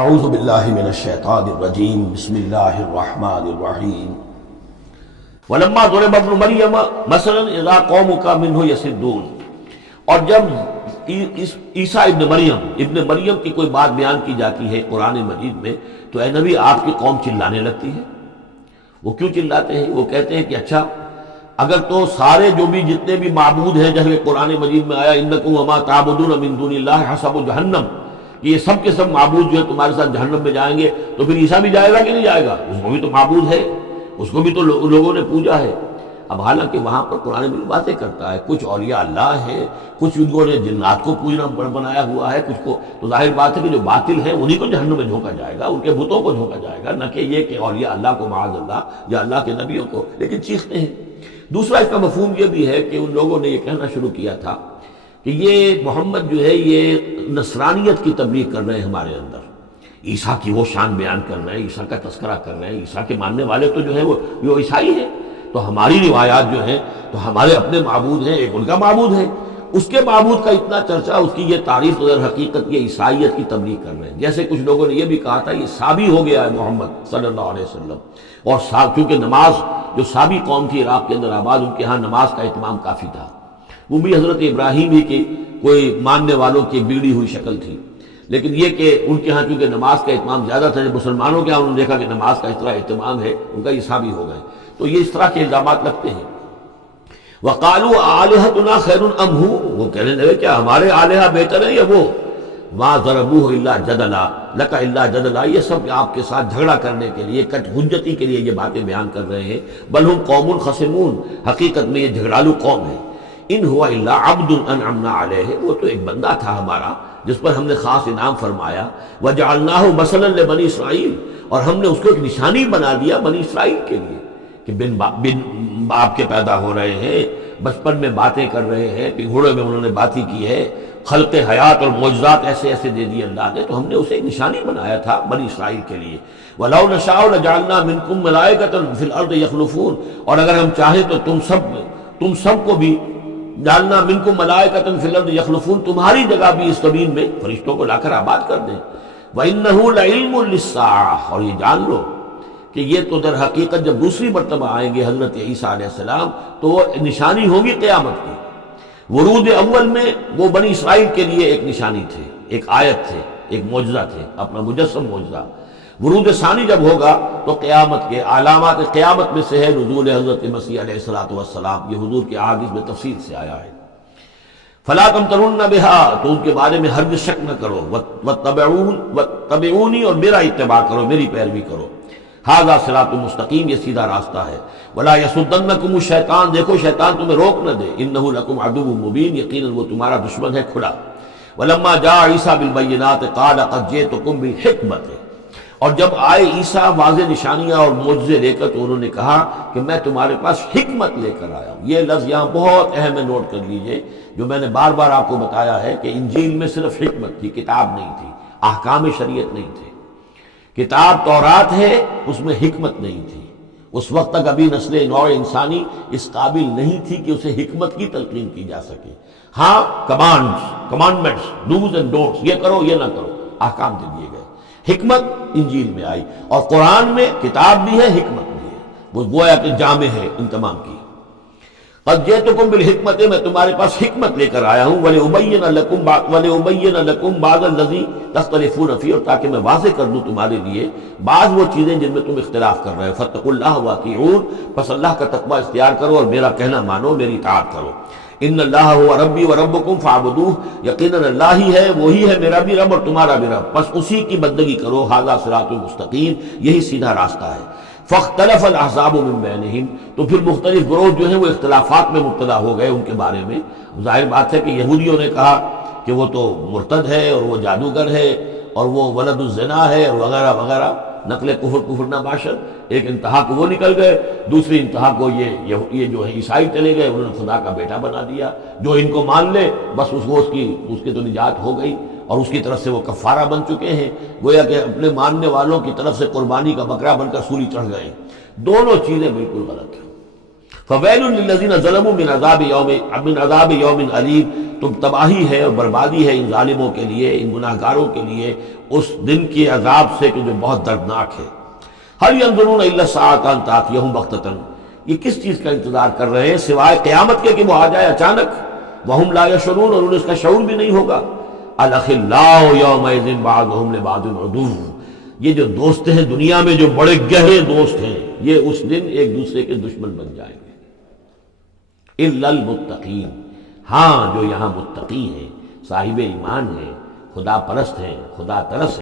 اعوذ باللہ من الشیطان الرجیم بسم اللہ الرحمن الرحیم ولما ضرب ابن مریم مثلا اذا قومک منہ یصدون، اور جب عیسیٰ ابن مریم کی کوئی بات بیان کی جاتی ہے قرآن مجید میں تو اے نبی آپ کی قوم چلانے لگتی ہے۔ وہ کیوں چلاتے ہیں؟ وہ کہتے ہیں کہ اچھا اگر تو سارے جو بھی جتنے بھی معبود ہیں جیسے قرآن مجید میں آیا انکم وما تعبدون من دون اللہ حسب جہنم، کہ یہ سب کے سب معبود جو ہے تمہارے ساتھ جہنم میں جائیں گے، تو پھر عیسیٰ بھی جائے گا کہ نہیں جائے گا؟ اس کو بھی تو معبود ہے، اس کو بھی تو لوگوں نے پوجا ہے۔ اب حالانکہ وہاں پر قرآن مجید باتیں کرتا ہے، کچھ اولیاء اللہ ہے، کچھ ان کو نے جنات کو پوجنا بنایا ہوا ہے، کچھ کو تو ظاہر بات ہے کہ جو باطل ہیں انہی کو جہنم میں جھونکا جائے گا، ان کے بتوں کو جھونکا جائے گا، نہ کہ یہ کہ اولیاء اللہ کو معاذ اللہ یا اللہ کے نبیوں کو، لیکن چیختے ہیں۔ دوسرا اس کا مفہوم یہ بھی ہے کہ ان لوگوں نے یہ کہنا شروع کیا تھا کہ یہ محمد جو ہے یہ نصرانیت کی تبلیغ کر رہے ہیں ہمارے اندر، عیسیٰ کی وہ شان بیان کر رہے ہیں، عیسیٰ کا تذکرہ کر رہے ہیں، عیسیٰ کے ماننے والے تو جو ہے وہ عیسائی ہیں، تو ہماری روایات جو ہیں تو ہمارے اپنے معبود ہیں، ایک ان کا معبود ہے، اس کے معبود کا اتنا چرچا، اس کی یہ تعریف در حقیقت یہ عیسائیت کی تبلیغ کر رہے ہیں۔ جیسے کچھ لوگوں نے یہ بھی کہا تھا یہ سابی ہو گیا ہے محمد صلی اللہ علیہ وسلم، اور کیونکہ نماز جو سابی قوم تھی عراق کے اندر آباد، ان کے ہاں نماز کا اہتمام کافی تھا، وہ بھی حضرت ابراہیم ہی کی کوئی ماننے والوں کی بگڑی ہوئی شکل تھی، لیکن یہ کہ ان کے ہاں چونکہ نماز کا اہتمام زیادہ تھا، جب مسلمانوں کے ہاں انہوں نے دیکھا کہ نماز کا اس طرح اہتمام ہے، ان کا یہ سابی ہو گئے، تو یہ اس طرح کے الزامات لگتے ہیں۔ وَقَالُوا آلِهَتُنَا خَيْرٌ أَمْ هُوَ، وہ کہنے لگے کیا ہمارے آلہہ بہتر ہیں یا وہ؟ مَا ضَرَبُوهُ إِلَّا جَدَلًا لَكَ إِلَّا جَدَلًا، یہ سب آپ کے ساتھ جھگڑا کرنے کے لیے، کٹ حجتی کے لیے یہ باتیں بیان کر رہے ہیں۔ بل ہم قوم خصمون، حقیقت میں یہ جھگڑالو قوم ہے۔ ان ہوا الا عبد انعمنا علیہ، وہ تو ایک بندہ تھا ہمارا جس پر ہم نے خاص انعام فرمایا۔ وجعلناہ مثلا لبنی اسرائیل، اور ہم نے اس کو ایک نشانی بنا دیا بنی اسرائیل کے لیے کہ بن باپ کے پیدا ہو رہے ہیں، بچپن میں باتیں کر رہے ہیں، پنگھوڑے میں انہوں نے باتیں کی ہے، خلق حیات اور معجزات ایسے ایسے دے دیے اللہ نے، تو ہم نے اسے ایک نشانی بنایا تھا بنی اسرائیل کے لیے۔ وَلَوْ نَشَاءُ لَجَعَلْنَا مِنْكُمْ مَلَائِكَةً فِي الْأَرْضِ يَخْلُفُونَ، اور اگر ہم چاہیں تو تم سب کو بھی جعلنا منکم ملائکۃ فی الارض یخلفون، تمہاری جگہ بھی اس زمین میں فرشتوں کو لا کر آباد کر دیں۔ وَإِنَّهُ لَعِلْمٌ لِلسَّاعَةِ، اور یہ جان لو کہ یہ تو در حقیقت جب دوسری مرتبہ آئیں گے حضرت عیسیٰ علیہ السلام تو وہ نشانی ہوگی قیامت کی۔ ورود اول میں وہ بنی اسرائیل کے لیے ایک نشانی تھے، ایک آیت تھے، ایک معجزہ تھے، اپنا مجسم معجزہ۔ ورود ثانی جب ہوگا تو قیامت کے علامات قیامت میں سے ہے نزول حضرت مسیح علیہ السلام، یہ حضور کے احادیث میں تفصیل سے آیا ہے۔ فلا تمترن بها، تو ان کے بارے میں ہرگز شک نہ کرو، واتبعونی، اور میرا اتباع کرو، میری پیروی کرو۔ ھذا صراط مستقیم، یہ سیدھا راستہ ہے۔ ولا یصدنکم الشیطان، دیکھو شیطان تمہیں روک نہ دے، انہ لکم عدو مبین، یقیناً وہ تمہارا دشمن ہے کھلا۔ ولما جاء عیسیٰ بالبینات قال قد جئتکم بالحکمۃ، اور جب آئے عیسیٰ واضح نشانیاں اور معجزے لے کر تو انہوں نے کہا کہ میں تمہارے پاس حکمت لے کر آیا ہوں۔ یہ لفظ یہاں بہت اہم ہے، نوٹ کر لیجئے، جو میں نے بار بار آپ کو بتایا ہے کہ انجیل میں صرف حکمت تھی، کتاب نہیں تھی، احکام شریعت نہیں تھے۔ کتاب تورات ہے، اس میں حکمت نہیں تھی، اس وقت تک ابھی نسل نوع انسانی اس قابل نہیں تھی کہ اسے حکمت کی تلقین کی جا سکے۔ ہاں کمانڈمنٹس، ڈوز اینڈ ڈونٹس، یہ کرو یہ نہ کرو، احکام دے دیے گئے۔ حکمت انجیل میں آئی، اور قرآن میں کتاب بھی ہے حکمت بھی ہے، وہ گویا کہ جامع ہے ان تمام کی۔ قد جئتکم بالحکمت، میں تمہارے پاس حکمت لے کر آیا ہوں، وَلِأُبَيِّنَ لَكُمْ بَعْضَ الَّذِي تَخْتَلِفُونَ فِيهِ، اور تاکہ میں واضح کر دوں تمہارے لیے بعض وہ چیزیں جن میں تم اختلاف کر رہے ہو۔ فَاتَّقُوا اللَّهَ وَأَطِيعُونِ، پس اللہ کا تقوی اختیار کرو اور میرا کہنا مانو، میری اطاعت کرو۔ ان اللہ هو ربی وربکم فاعبدوہ، یقیناً اللہ ہی ہے، وہی ہے میرا بھی رب اور تمہارا بھی رب، بس اسی کی بندگی کرو۔ ھذا صراط مستقیم، یہی سیدھا راستہ ہے۔ فاختلف الاحزاب من بینہم، تو پھر مختلف گروہ جو ہیں وہ اختلافات میں مبتلا ہو گئے ان کے بارے میں۔ ظاہر بات ہے کہ یہودیوں نے کہا کہ وہ تو مرتد ہے اور وہ جادوگر ہے اور وہ ولد الزنا ہے اور وغیرہ وغیرہ، نقل کفر نباشر۔ ایک انتہا کو وہ نکل گئے، دوسری انتہا کو یہ جو ہے عیسائی چلے گئے، انہوں نے خدا کا بیٹا بنا دیا۔ جو ان کو مان لے بس اس کی تو نجات ہو گئی، اور اس کی طرف سے وہ کفارہ بن چکے ہیں، گویا کہ اپنے ماننے والوں کی طرف سے قربانی کا بکرا بن کر سولی چڑھ گئے۔ دونوں چیزیں بالکل غلط ہیں۔ فویل للذین ظلموا من عذاب یوم علیم، تم تباہی ہے اور بربادی ہے ان ظالموں کے لیے، ان گناہگاروں کے لیے اس دن کے عذاب سے کہ جو بہت دردناک ہے۔ هل ينظرون الا الساعة ان تأتيهم بغتة، یہ کس چیز کا انتظار کر رہے ہیں سوائے قیامت کے کہ وہ آ جائے اچانک، وهم لا يشعرون، اور انہیں اس کا شعور بھی نہیں ہوگا۔ الاخلاء یومئذ بعضهم لبعض عدو، یہ جو دوست ہیں دنیا میں جو بڑے گہرے دوست ہیں، یہ اس دن ایک دوسرے کے دشمن بن جائیں گے۔ الا المتقین، ہاں جو یہاں متقی ہیں، صاحب ایمان ہیں، خدا پرست ہیں، خدا ترس